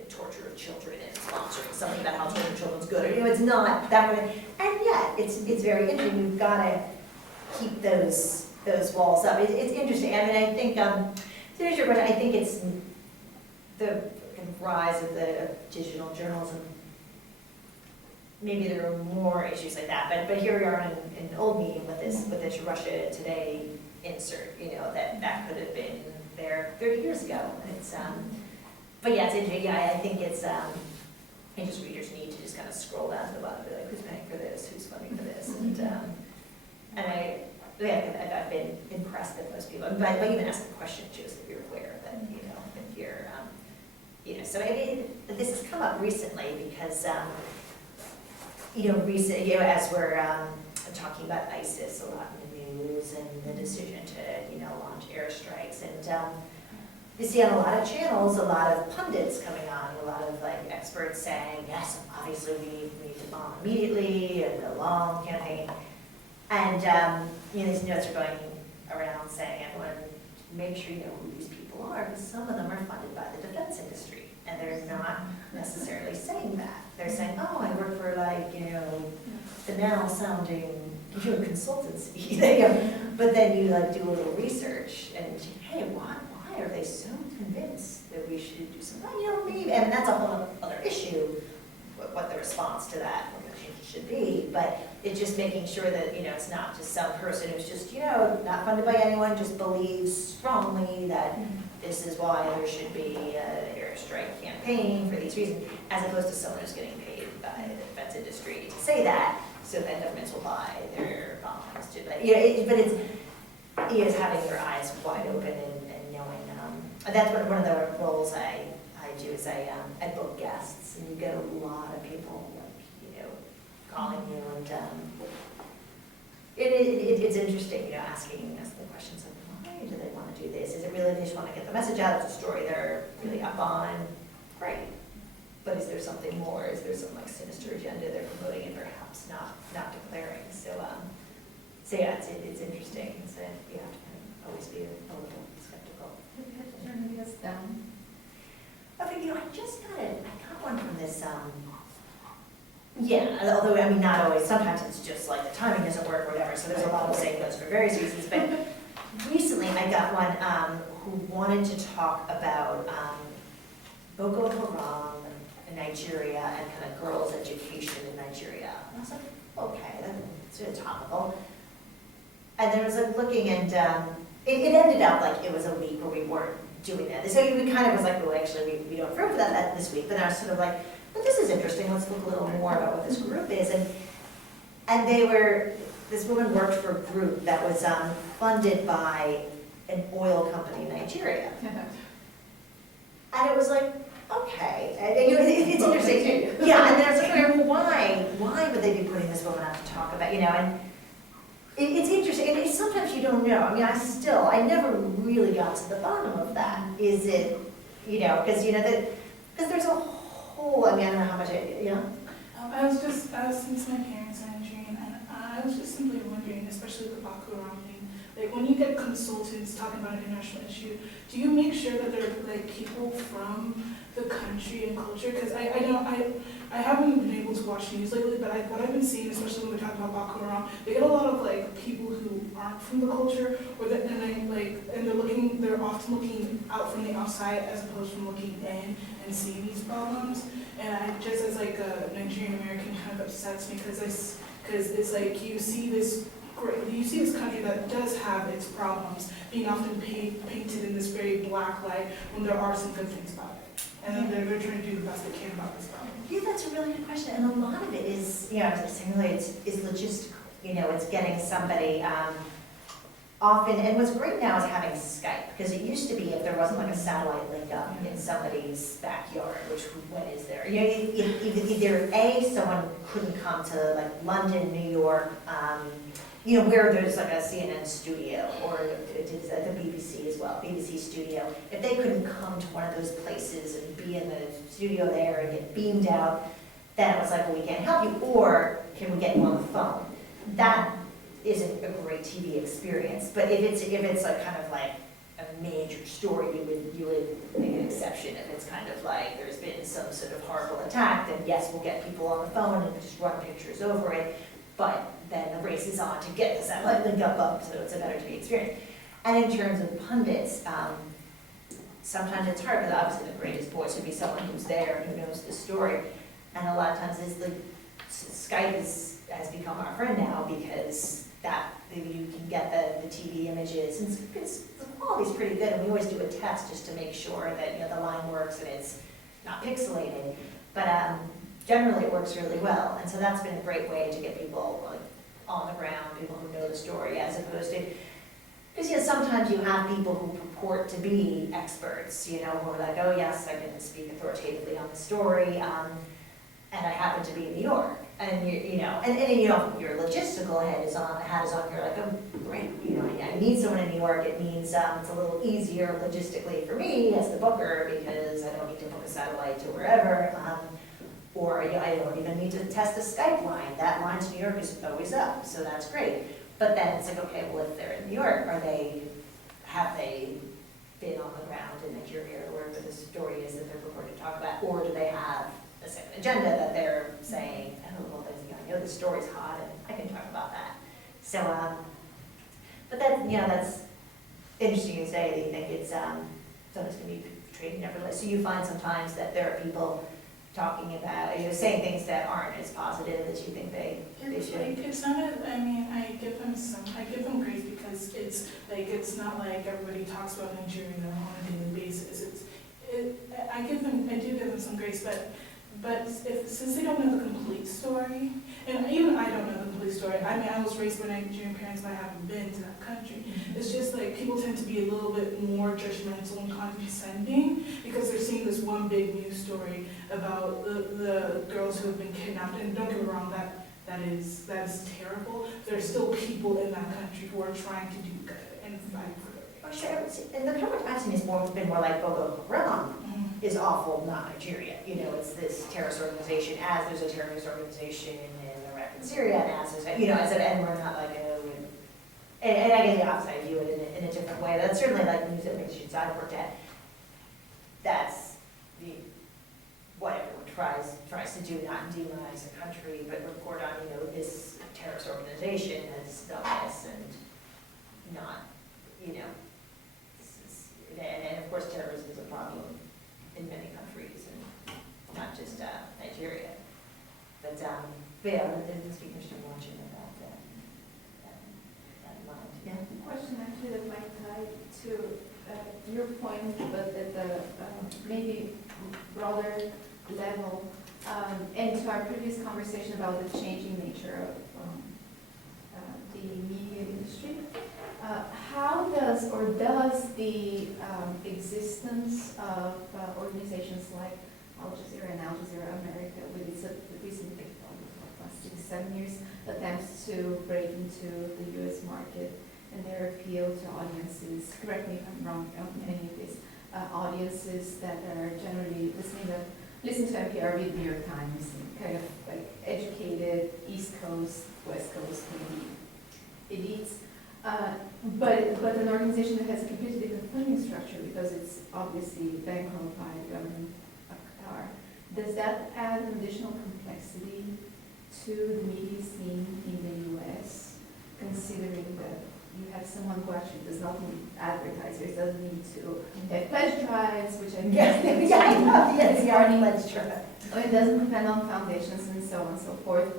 a torture of children and sponsoring something about how torture of children's good. It's not that kind of, and yet it's very interesting. You've got to keep those walls up. It's interesting. I mean, I think to answer your question, I think it's the kind of rise of the digital journalism. Maybe there are more issues like that, but here we are in an old medium with this Russia Today insert. That could have been there 30 years ago. It's but yeah, it's interesting. Yeah, I think it's just readers need to just kind of scroll down to the bottom and be like, who's paying for this? Who's funding for this? And I've been impressed that most people, but even ask the question just that you're aware that if you're so maybe this has come up recently because as we're talking about ISIS a lot in the news and the decision to launch airstrikes, and you see on a lot of channels a lot of pundits coming on, a lot of like experts saying yes, obviously we need to bomb immediately and a long campaign, and these notes are going around saying everyone make sure you know who these people are, because some of them are funded by the defense industry. And they're not necessarily saying that. They're saying, oh, I work for the now sounding consultancy. But then you do a little research and hey, why are they so convinced that we should do something? Maybe, and that's a whole other issue, what the response to that should be. But it's just making sure that it's not just some person who's just not funded by anyone, just believes strongly that this is why there should be an airstrike campaign for these reasons, as opposed to someone who's getting paid by the defense industry to say that, so that governments will buy their bombs. But it's having your eyes wide open and knowing. That's one of the roles I do is I book guests, and you get a lot of people calling you, and it's interesting, asking us the questions of why do they want to do this? Is it really they just want to get the message out? It's a story they're really up on. Great. But is there something more? Is there some sinister agenda they're promoting and perhaps not declaring? So yeah, it's interesting. So you have to kind of always be a little skeptical. Have you had to turn this down? I got one from this. Yeah, although not always. Sometimes it's just like the timing doesn't work or whatever. So there's a lot of saying those for various reasons. But recently I got one who wanted to talk about Boko Haram in Nigeria and kind of girls' education in Nigeria. And I was like, okay, that's really topical. And then I was looking, and it ended up it was a week where we weren't doing that. So we kind of was well, actually we don't approve that this week. But then I was sort of but this is interesting, let's look a little more about what this group is. And this woman worked for a group that was funded by an oil company in Nigeria. And it was okay, it's interesting. Yeah, and then I was well, why would they be putting this woman out to talk about, and it's interesting, and sometimes you don't know. I never really got to the bottom of that. Is it, because there's a whole, I don't know how much Since my parents are Nigerian, and I was just simply wondering, especially with the Boko Haram thing, when you get consultants talking about an international issue, do you make sure that they're people from the country and culture? Because I haven't been able to watch news lately, but what I've been seeing, especially when we talk about Boko Haram, they get a lot of people who aren't from the culture, and they're often looking out from the outside as opposed to looking in and seeing these problems. And I just as a Nigerian American kind of upsets me because it's you see this country that does have its problems being often painted in this very black light when there are some good things about it. And then they're trying to do the best they can about this problem. Yeah, that's a really good question. And a lot of it is, is logistical. It's getting somebody, often, and what's great now is having Skype, because it used to be if there wasn't like a satellite link up in somebody's backyard, which when is there? You know, either A, someone couldn't come to like London, New York, you know, where there's like a CNN studio, or it is at the BBC as well, BBC studio. If they couldn't come to one of those places and be in the studio there and get beamed out, then it was like, well, we can't help you, or can we get you on the phone? That isn't a great TV experience, but if it's like kind of like a major story, you would make an exception. If it's kind of like there's been some sort of horrible attack, then yes, we'll get people on the phone and just run pictures over it. But then the race is on to get the satellite link up, so it's a better TV experience. And in terms of pundits, sometimes it's hard, because obviously the greatest voice would be someone who's there and who knows the story. And a lot of times it's like Skype has become our friend now, because that you can get the TV images, and the quality's pretty good, and we always do a test just to make sure that, you know, the line works and it's not pixelated. But generally it works really well, and so that's been a great way to get people like on the ground, people who know the story, as opposed to, because, you know, sometimes you have people who purport to be experts, you know, who are like, oh yes, I can speak authoritatively on the story, and I happen to be in New York, and you know, and you know, your logistical hat is on, you're like, oh great, you know, I need someone in New York. It means it's a little easier logistically for me as the booker, because I don't need to book a satellite to wherever. Or I don't even need to test a Skype line. That line to New York is always up, so that's great. But then it's like, okay, well, if they're in New York, have they been on the ground in Nigeria, or wherever the story is that they're purporting to talk about, or do they have a second agenda that they're saying, oh, well, you know, I know the story's hot, and I can talk about that. So, but that, you know, that's interesting you say that you think it's sometimes can be portrayed in different ways. So you find sometimes that there are people talking about, you know, saying things that aren't as positive as you think they should. Like, it's not, I mean, I give them grace, because it's like, it's not like everybody talks about Nigeria on a daily basis. I do give them some grace, but since they don't know the complete story, and even I don't know the complete story. I mean, I was raised by Nigerian parents, but I haven't been to that country. It's just like people tend to be a little bit more judgmental and condescending, because they're seeing this one big news story about the girls who have been kidnapped. And don't get me wrong, that is terrible. There are still people in that country who are trying to do good and fight for their rights. Oh, sure. And the coverage I've seen is been more like Boko Haram is awful, not Nigeria. You know, it's this terrorist organization, as there's a terrorist organization in Iraq and Syria, and as there's, you know, and we're not like, and I get the opposite, I view it in a different way. That's certainly like news organizations I've worked at. That's what everyone tries to do, not demonize a country, but report on, you know, this terrorist organization has done this, and not, you know, and of course terrorism is a problem in many countries, and not just Nigeria. But yeah, it's interesting watching about that in mind. Yeah. The question actually that might tie to your point, but at the maybe broader level, and to our previous conversation about the changing nature of the media industry. How does the existence of organizations like Al Jazeera and Al Jazeera America, with its recent 6-7 years attempts to break into the U.S. market and their appeal to audiences, correct me if I'm wrong on any of these, audiences that are generally listen to NPR, read New York Times, and kind of like educated East Coast, West Coast, maybe elites. But an organization that has a completely different funding structure, because it's obviously bankrolled by the government of Qatar, does that add an additional complexity to the media scene in the U.S., considering that you have someone who actually does not need advertisers, doesn't need to have pledge drives, which I guess pledge drive. It doesn't depend on foundations and so on and so forth,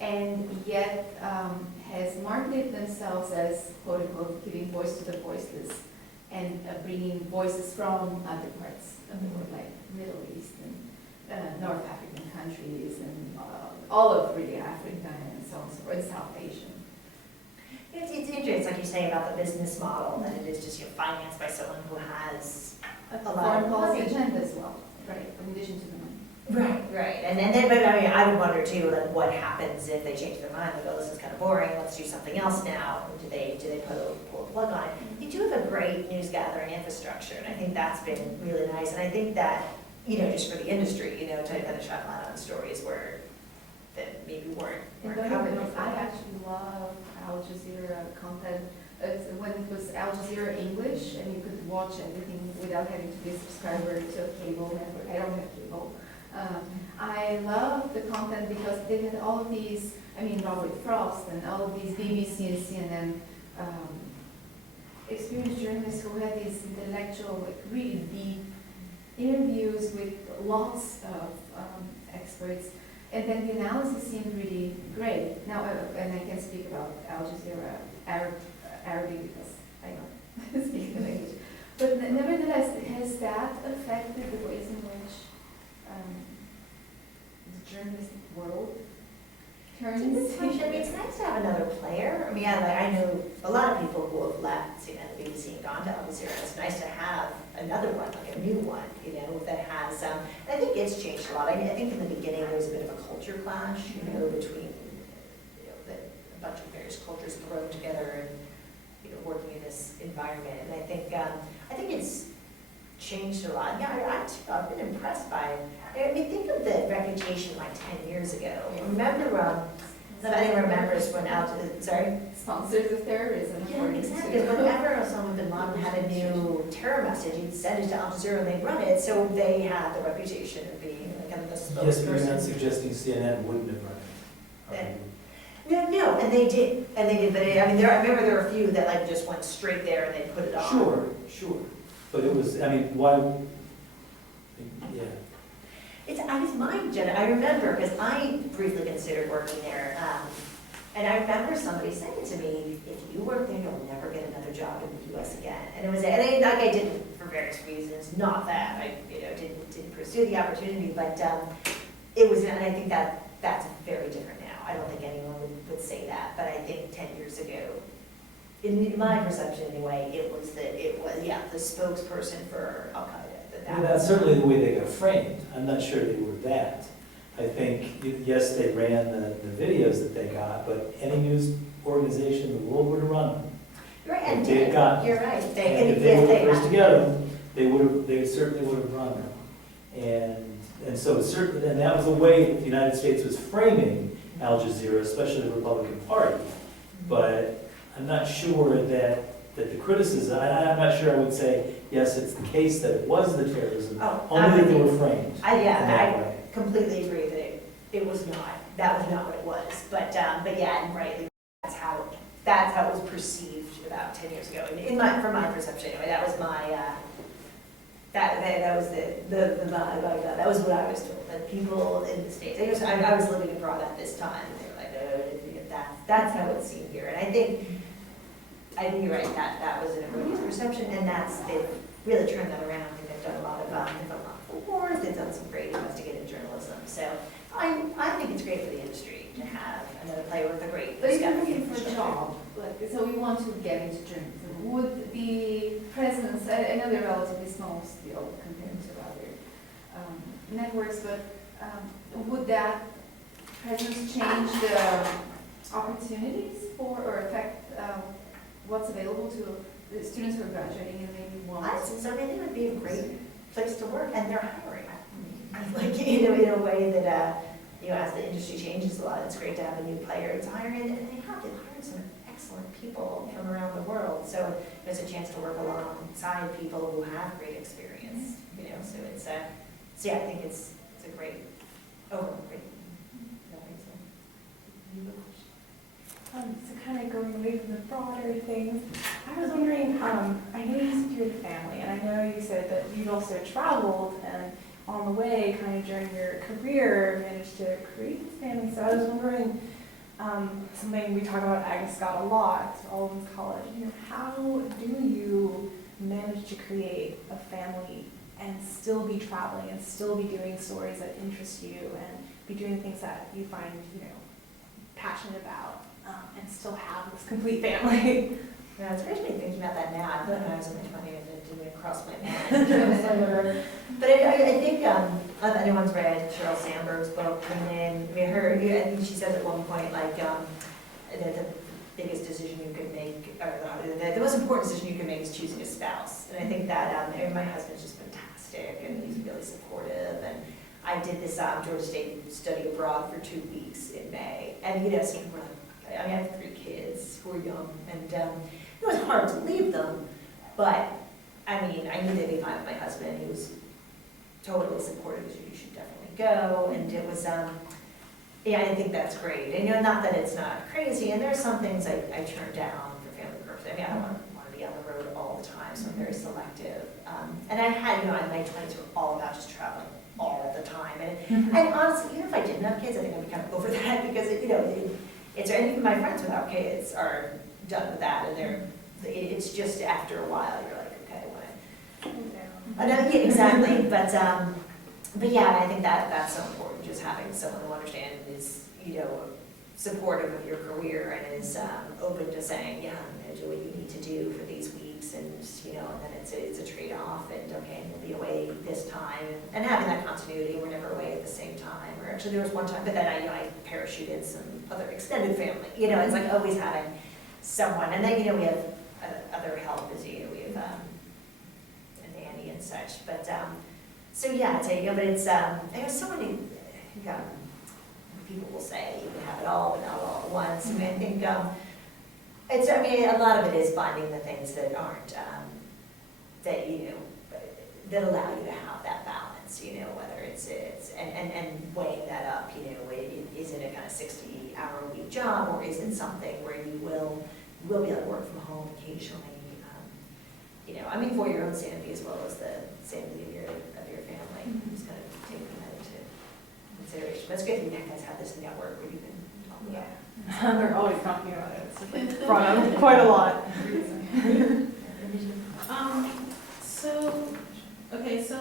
and yet has marketed themselves as, quote unquote, giving voice to the voiceless, and bringing voices from other parts of the world, like Middle East and North African countries, and all of really Africa and so on and so forth, and South Asian. It's interesting, like you say about the business model, that it is just, financed by someone who has A a lot foreign of policy money. agenda as well, right, in addition to the money. Right, and then, but I mean, I would wonder too, like, what happens if they change their mind, like, oh, this is kind of boring, let's do something else now, or do they pull a plug on it? You do have a great news gathering infrastructure, and I think that's been really nice, and I think that, just for the industry, to kind of shine light on stories that maybe weren't And covered don't get me wrong, before. I actually love Al Jazeera content. When it was Al Jazeera English and you could watch everything without having to be a subscriber to a cable network. I don't have cable. I love the content because they had all of these, Robert Frost and all of these BBC and CNN experienced journalists who had these intellectual, like really deep interviews with lots of experts. And then the analysis seemed really great. Now, and I can speak about Al Jazeera Arabic because I don't speak the language. But nevertheless, has that affected the ways in which the journalistic world turns? It's nice to have another player. I know a lot of people who have left CNN, the BBC, and gone to Al Jazeera. It's nice to have another one, like a new one, that has. I think it's changed a lot. I think in the beginning there was a bit of a culture clash, between that a bunch of various cultures thrown together and working in this environment. And I think it's changed a lot. Yeah, I've been impressed by it. Think of the reputation like 10 years ago. Remember, somebody remembers when Sponsors of terrorism. Yeah, exactly. Whenever Osama bin Laden had a new terror message, he'd send it to Al Jazeera and they'd run it, so they had the reputation of being kind of the spokesperson. Yes, but you're not suggesting CNN wouldn't have run it. No, and they did, but I remember there were a few that just went straight there and they put it on. Sure, but it was, why, yeah. I remember, because I briefly considered working there, and I remember somebody saying to me, if you work there, you'll never get another job in the US again. And I didn't, for various reasons, not that, I didn't pursue the opportunity, but it was, and I think that's very different now. I don't think anyone would say that, but I think 10 years ago, in my perception anyway, it was the spokesperson for Al Qaeda. That's certainly the way they got framed. I'm not sure they were that. I think, yes, they ran the videos that they got, but any news organization in the world would have run them. Right, and You're right. If they were the first to get them, they certainly would have run them. And so certainly, and that was the way the United States was framing Al Jazeera, especially the Republican Party. But I'm not sure that the criticism, I'm not sure I would say, yes, it's the case that it was the terrorism, only that they were framed in that way. I completely agree that it was not. That was not what it was. But yeah, and rightly, that's how it was perceived about 10 years ago. And from my perception anyway, that was my that was the vibe I got. That was what I was told. That people in the States, I was living abroad at this time. They were like, oh, that's how it seemed here. And I think you're right. That was an erroneous perception, and they've really turned that around. I think they've done a lot of wars. They've done some great investigative journalism. So I think it's great for the industry to have another player with a great. But if you're looking for a job, so we want to get into journalism, would the presence, I know they're relatively small still compared to other networks, but would that presence change the opportunities for or affect what's available to the students who are graduating and maybe want to? So I think it would be a great place to work, and they're hiring. In a way that as the industry changes a lot, it's great to have a new player to hire in, and they've hired some excellent people from around the world. So there's a chance to work alongside people who have great experience. So it's I think it's a great overall great. So kind of going away from the broader things, I was wondering, I know you said you're the family, and I know you said that you've also traveled, and on the way, kind of during your career, managed to create this family. So I was wondering, something we talk about at Scott a lot, all of college, how do you manage to create a family and still be traveling and still be doing stories that interest you and be doing things that you find, passionate about, and still have this complete family? Yeah, it's great to be thinking about that now. I thought when I was in my 20s, it didn't even cross my mind. But I think, if anyone's read Sheryl Sandberg's book, and then, I mean, I think she says at one point, like, that the biggest decision you could make, or the most important decision you can make is choosing a spouse. And I think that, and my husband's just fantastic, and he's really supportive, and I did this Georgia State study abroad for 2 weeks in May, and so people were like, okay, I mean, I have 3 kids who are young, and it was hard to leave them, but I mean, I knew they'd be fine with my husband. He was totally supportive. He said, you should definitely go, and it was, yeah, I think that's great. And not that it's not crazy, and there's some things I turn down for family purposes. I mean, I don't want to be on the road all the time, so I'm very selective. And I had, in my 20s were all about just traveling all the time. And honestly, even if I didn't have kids, I think I'd be kind of over that because, it's, and even my friends without kids are done with that, and it's just after a while, you're like, okay, I know, yeah, exactly, but yeah, I think that's so important, just having someone who understands and is, supportive of your career and is open to saying, yeah, I'm going to do what you need to do for these weeks, and and then it's a trade-off, and okay, and you'll be away this time, and having that continuity. We're never away at the same time, or actually there was one time, but then I parachuted some other extended family. It's like always having someone, and then we have other help as we have a nanny and such, but so yeah, but it's there's so many. I think people will say you can have it all, but not all at once. And I think it's. I mean, a lot of it is finding the things that aren't that that allow you to have that balance. Whether it's and weighing that up. Is it a kind of 60-hour-a-week job, or is it something where you will be able to work from home occasionally? I mean, for your own sanity as well as the sanity of your family. Just kind of taking that into consideration. But it's good that you guys have this network where you can talk about it. They're always talking about it. It's brought up quite a lot. So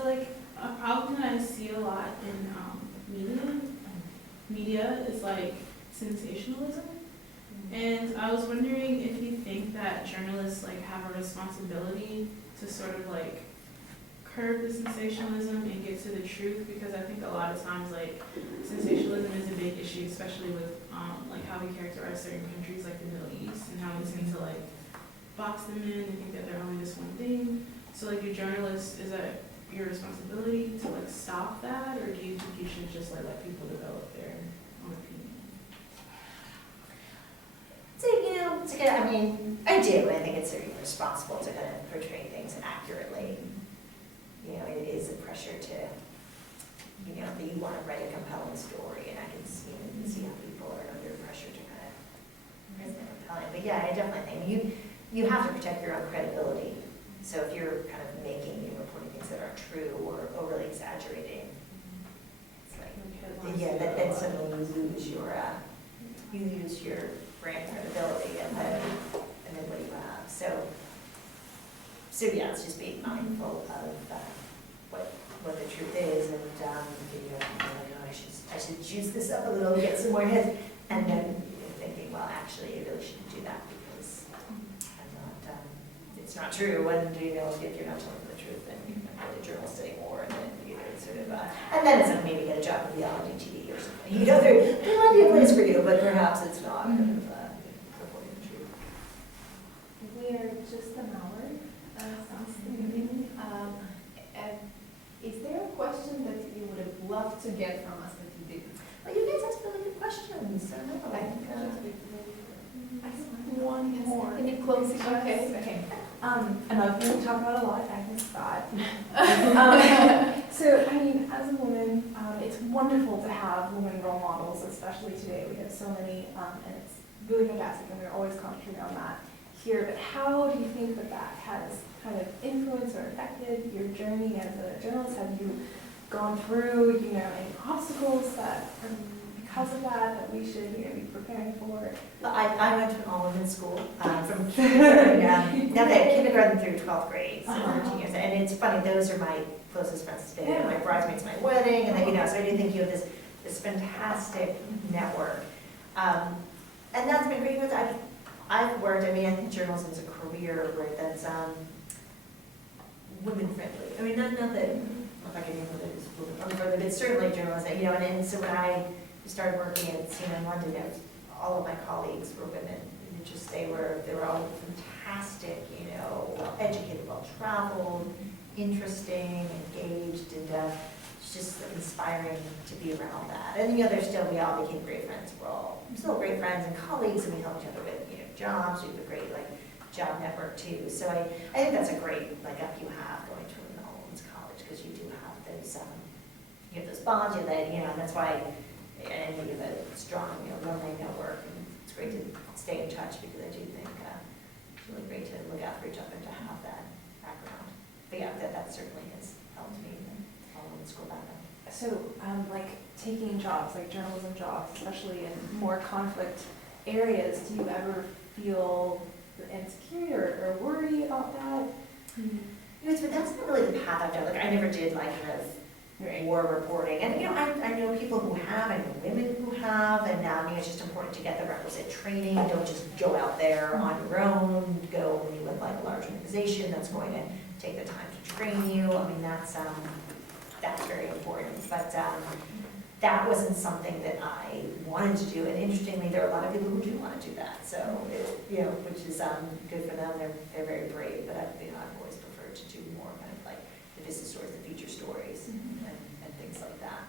like a problem that I see a lot in media is like sensationalism. And I was wondering if you think that journalists like have a responsibility to sort of like curb the sensationalism and get to the truth, because I think a lot of times like sensationalism is a big issue, especially with like how we characterize certain countries like the Middle East, and how we tend to like box them in and think that they're only this one thing. So like, your journalist, is that your responsibility to like stop that, or do you think you should just like let people develop their own opinion? So, I mean, I do. I think it's responsible to kind of portray things accurately. It is a pressure to, that you want to write a compelling story, and I can see how people are under pressure to kind of present it compelling. But yeah, I definitely think you have to protect your own credibility. So if you're kind of reporting things that aren't true or overly exaggerating, it's like, then suddenly you lose your brand credibility, and then what do you have? So yeah, it's just being mindful of what the truth is, and like, oh, I should juice this up a little, get some more hits, and then thinking, well, actually, you really shouldn't do that because it's not true. And if you're not telling the truth, then you're not really a journalist anymore, and then it's sort of and then it's like maybe get a job in reality TV or something. There might be a place for you, but perhaps it's not. Reporting the truth. We are just an hour. Sounds amazing. Is there a question that you would have loved to get from us that you didn't? Well, you guys asked really good questions. So no, I think One more. Any closing? Okay. And I've been talking about a lot. Agnes Scott. So, I mean, as a woman, it's wonderful to have women role models, especially today. We have so many, and it's really fantastic, and we're always concentrating on that here. But how do you think that has kind of influenced or affected your journey as a journalist? Have you gone through, any obstacles that, because of that we should, be preparing for? I went to an all-women's school from kindergarten through 12th grade, so 13 years. And it's funny, those are my closest friends today. Yeah. My bridesmaids, my wedding, and then, so I do think you have this fantastic network. And that's been great because I've I've worked, I mean, I think journalism is a career where that's women friendly. I mean, not that, if I can name it, it's women friendly, but it's certainly journalism, you know, and so when I started working at CNN London, all of my colleagues were women. And just, they were all fantastic, you know, well-educated, well-traveled, interesting, engaged, and it's just inspiring to be around that. And, you know, we all became great friends. We're all still great friends and colleagues, and we help each other with, you know, jobs. We have a great, like, job network too. So I think that's a great, like, up you have going to an all-women's college, because you do have those, you have those bonds, you know, and that's why, and you have a strong, you know, alumni network, and it's great to stay in touch, because I do think it's really great to look out for each other and to have that background. But yeah, that certainly has helped me following the school background. So, like taking jobs, like journalism jobs, especially in more conflict areas, do you ever feel insecure or worry about that? You know, that's not really the path I've done. Like, I never did like kind of war reporting. And, you know, I know people who have, I know women who have, and I think it's just important to get the requisite training. Don't just go out there on your own, go with like a large organization that's going to take the time to train you. I mean, that's very important. But that wasn't something that I wanted to do. And interestingly, there are a lot of people who do want to do that. So, you know, which is good for them. They're very brave. But I've always preferred to do more kind of like the business stories, the feature stories, and things like that.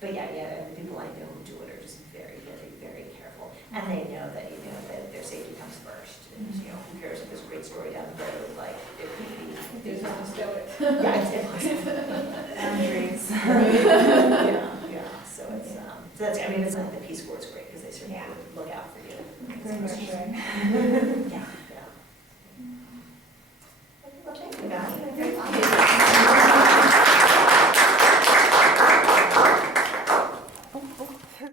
But yeah, the people I know who do it are just very, very, very careful. And they know that, you know, that their safety comes first. And, you know, who cares if there's a great story down the road? Like, it could be. There's no to it. Yeah, it's Boundaries. Yeah. So it's, so that's, I mean, it's like the Peace Corps is great, because they certainly look out for you. Very nurturing. Yeah.